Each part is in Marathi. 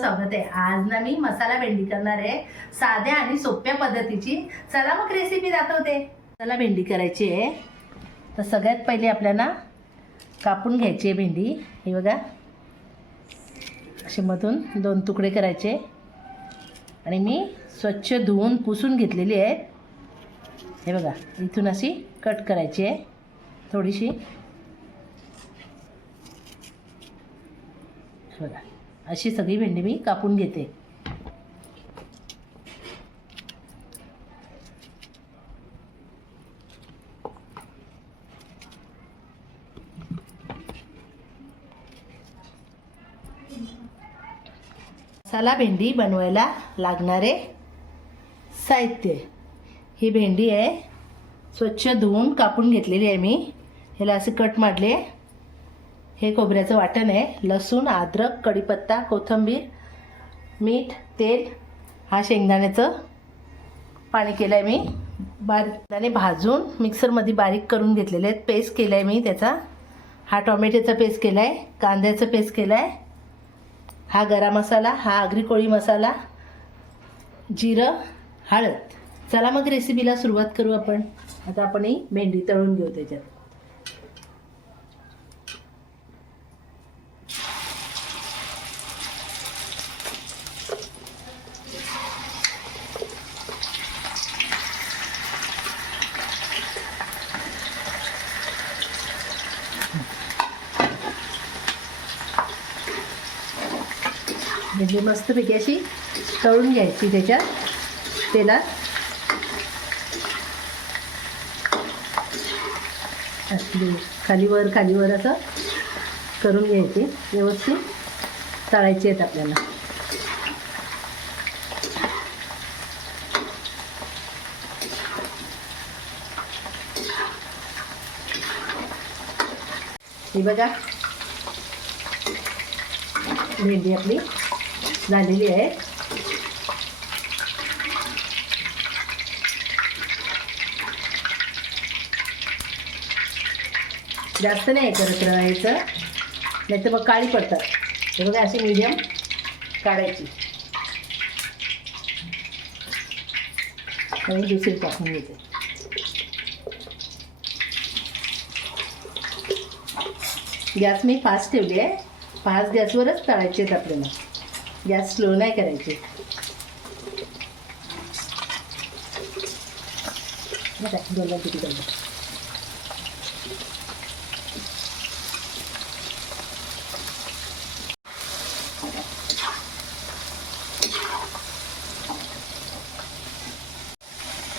स्वागत आहे. आज ना मी मसाला भेंडी करणार आहे. साध्या आणि सोप्या पद्धतीची. चला मग रेसिपी दाखवते. मसाला भेंडी करायची आहे. तर सगळ्यात पहिले आपल्याला कापून घ्यायची आहे भेंडी. हे बघा. असे मधून दोन तुकडे करायचे. आणि मी स्वच्छ धुवून पुसून घेतलेली आहे हे बघा. इथून अशी कट करायची आहे. थोडीशी. बघा. अशी सगळी भेंडी मी कापून घेते. मसाला भेंडी बनवायला लागणारे साहित्य. ही भेंडी आहे. स्वच्छ धुवून कापून घेतलेली आहे मी. ह्याला असे कट मारले. हे खोबऱ्याचं वाटण आहे. लसूण अद्रक कढीपत्ता कोथिंबीर मीठ तेल हा शेंगदाण्याचं पाणी केलं आहे मी. बारीक भाजून मिक्सरमध्ये बारीक करून घेतलेले आहेत. पेस्ट केलं आहे मी त्याचा. हा टॉमॅटोचा पेस्ट केला आहे कांद्याचा पेस्ट केला आहे हा गरम मसाला हा आगरी कोळी मसाला जिरं हळद. चला मग रेसिपीला सुरुवात करू आपण. आता आपण ही भेंडी तळून घेऊ त्याच्यात. म्हणजे मस्तपैकी अशी तळून घ्यायची त्याच्यात तेलात. असली खालीवर खालीवर असं करून घ्यायची. व्यवस्थित तळायची आहेत आपल्याला. ही बघा. भेंडी आपली. झालेली आहे. जास्त नाही करत राहायचं नाही तर मग काळी पडतात. हे बघा अशी मीडियम काढायची. आणि दुसरी टाकून घेते. गॅस मी फास्ट ठेवली आहे. फास्ट गॅसवरच तळायचे आहेत आपल्याला गॅस स्लो नाही करायचे. दोन किती करतात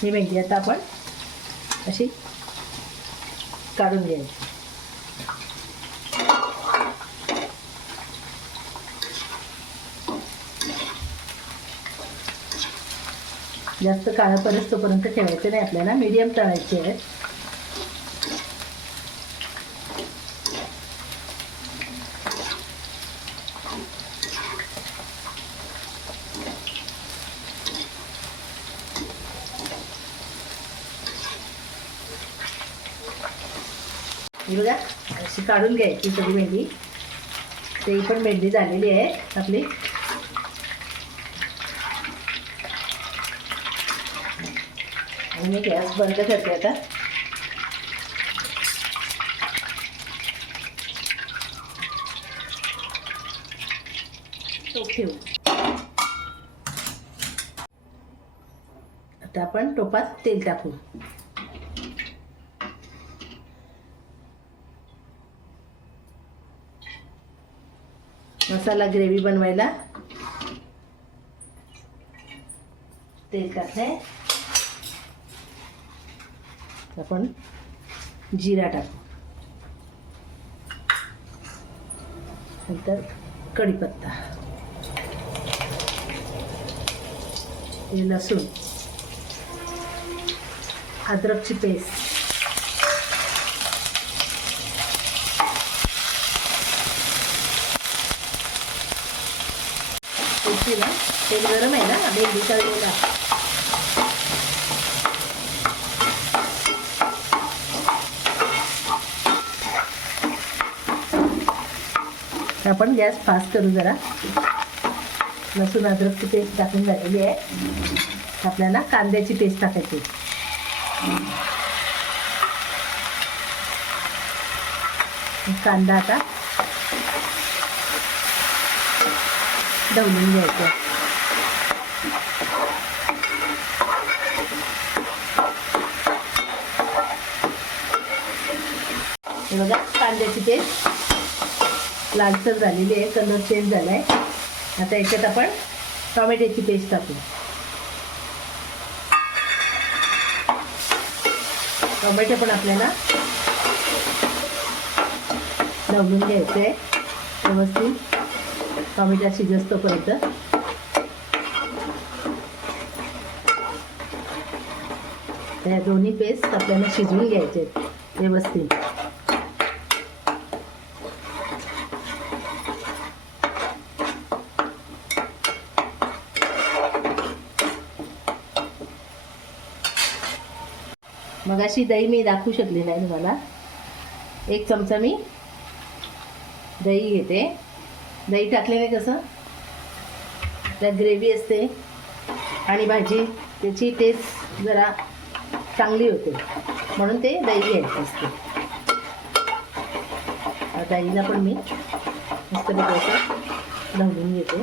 ही भेंडी आता आपण अशी काढून घ्यायची. जास्त काळं परत तोपर्यंत ठेवायचं नाही आपल्याला. मीडियम तळायचे आहेत. बघा अशी काढून घ्यायची सगळी मेंढी ते पण मेंढी झालेली आहे आपली. आणि मी गॅस बंद करते आता. टोप ठेवू. आता आपण टोपात तेल टाकू. मसाला ग्रेव्ही बनवायला. तेल टाकलंय. आपण जिरा टाकू. नंतर कढीपत्ता. लसूण. अद्रकची पेस्ट. ना तेल गरम आहे ना भेंडी तळलेला आपण गॅस फास्ट करू जरा. लसूण अद्रकची पेस्ट टाकून झालेली आहे. आपल्याला कांद्याची पेस्ट टाकायची कांदा आता ढवलून घ्यायचं हे बघा कांद्याची पेस्ट. लालसर झालेली आहे कलर चेंज झाला आहे आता याच्यात आपण टॉमॅटोची पेस्ट टाकू. टोमॅटो पण आपल्याला ढवलून घ्यायचं आहे व्यवस्थित. टॉमॅटो शिजस्तोपर्यंत त्या दोन्ही पेस्ट आपल्याला शिजवून घ्यायचे आहेत व्यवस्थित. मगाशी दही मी दाखवू शकली नाही तुम्हाला. एक चमचा मी दही घेते. दही टाकल्याने कसं? त्यात ग्रेव्ही असते आणि भाजी. त्याची टेस्ट जरा चांगली होते. म्हणून ते दही घ्यायचं असते. दहीला पण मी मस्तपैकी असं ढवलून घेते.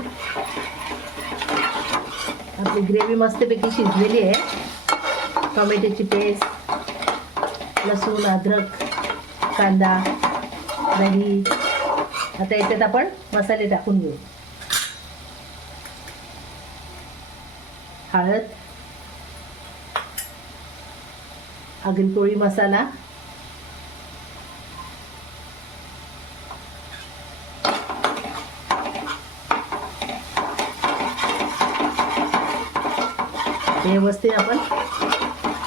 आपली ग्रेव्ही मस्तपैकी शिजलेली आहे. टोमॅटोची पेस्ट लसूण अद्रक कांदा दही. आता याच्यात आपण मसाले टाकून घेऊ. हळद आगरीपोळी मसाला व्यवस्थित आपण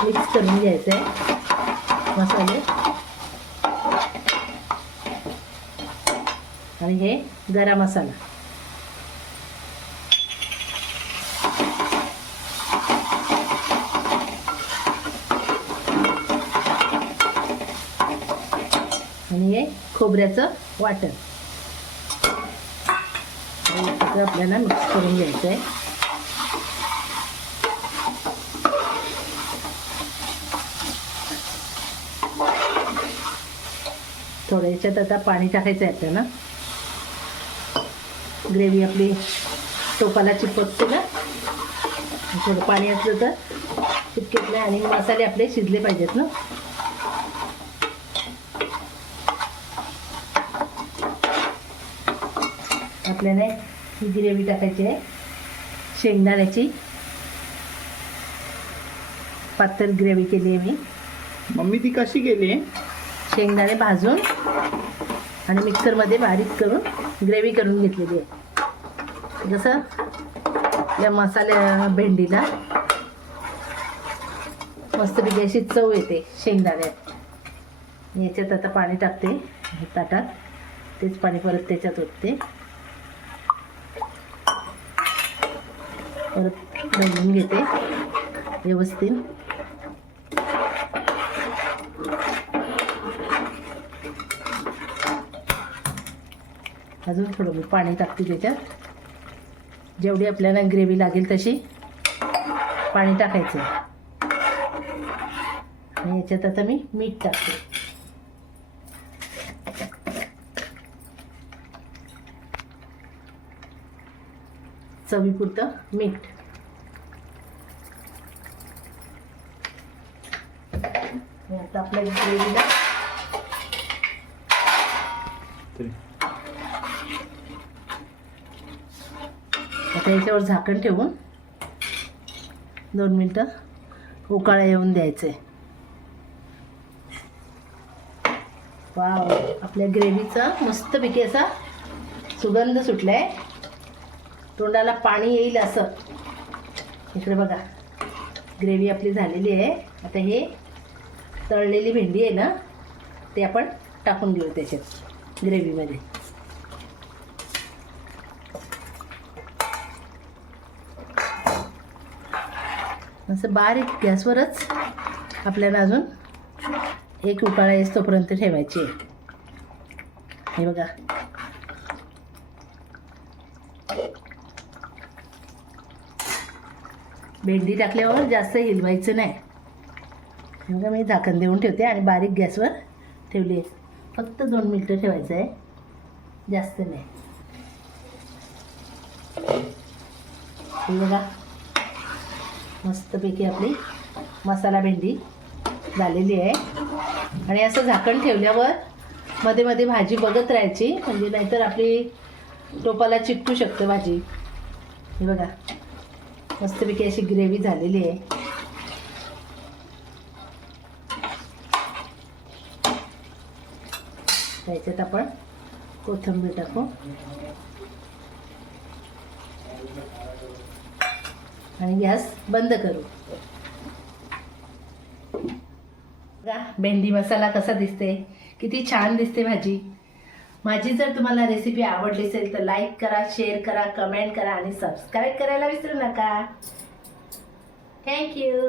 मिक्स करून घ्यायचं आहे मसाले. आणि हे गरम मसाला. आणि हे खोबऱ्याचं वाटण. आपल्याला मिक्स करून घ्यायचं आहे थोडं याच्यात आता पाणी टाकायचं आहे आपल्याला ग्रेव्ही आपली टोपाला चिपकते ना. थोडं पाणी असलं तर चिपकेत नाही आणि मसाले आपले शिजले पाहिजेत ना. आपल्याला ही ग्रेव्ही टाकायची आहे. शेंगदाण्याची पातळ ग्रेव्ही केली आहे मी. मम्मी ती कशी केली? शेंगदाणे भाजून आणि मिक्सरमध्ये बारीक करून ग्रेव्ही करून घेतलेली आहे. जसं या मसाल्या भेंडीला मस्तपैकी अशी चव येते शेंगदाण्यात. याच्यात आता पाणी टाकते ताटात. तेच पाणी परत त्याच्यात ओतते. परत घालून घेते व्यवस्थित. अजून थोडं मी पाणी टाकते त्याच्यात. जेवढी आपल्याला ग्रेव्ही लागेल तशी पाणी टाकायचं. आणि याच्यात आता मी मीठ टाकते. चवीपुरतं मीठ. आणि आता आपल्या ग्रेव्हीला आता याच्यावर झाकण ठेवून दोन मिनटं उकाळा येऊन द्यायचं. आहे वाव आपल्या ग्रेव्हीचा मस्तपैकी असा सुगंध सुटला आहे तोंडाला पाणी येईल असं. इकडे बघा ग्रेव्ही आपली झालेली आहे. आता हे तळलेली भेंडी आहे ना ते आपण टाकून घेऊ त्याच्यात ग्रेव्हीमध्ये. असं बारीक गॅसवरच आपल्याला अजून एक उकाळा येस तोपर्यंत ठेवायची आहे. हे बघा. भेंडी टाकल्यावर जास्त हिलवायचं नाही. बघा मी झाकण देऊन ठेवते आणि बारीक गॅसवर ठेवली आहे. फक्त दोन मिनटं ठेवायचं आहे. जास्त नाही. हे बघा. मस्तपैकी आपली मसाला भेंडी झालेली आहे. आणि असं झाकण ठेवल्यावर मध्ये मध्ये भाजी बघत राहायची. म्हणजे नाहीतर आपली टोपाला चिकटू शकते भाजी. हे बघा. मस्तपैकी अशी ग्रेव्ही झालेली आहे. त्याच्यात आपण कोथिंबीर टाकू. आणि गॅस बंद करू. बघा भेंडी मसाला कसा दिसते किती छान दिसते भाजी. माझी जर तुम्हाला रेसिपी आवडली असेल तर लाईक करा शेअर करा कमेंट करा आणि सबस्क्राईब करायला विसरू नका. थँक्यू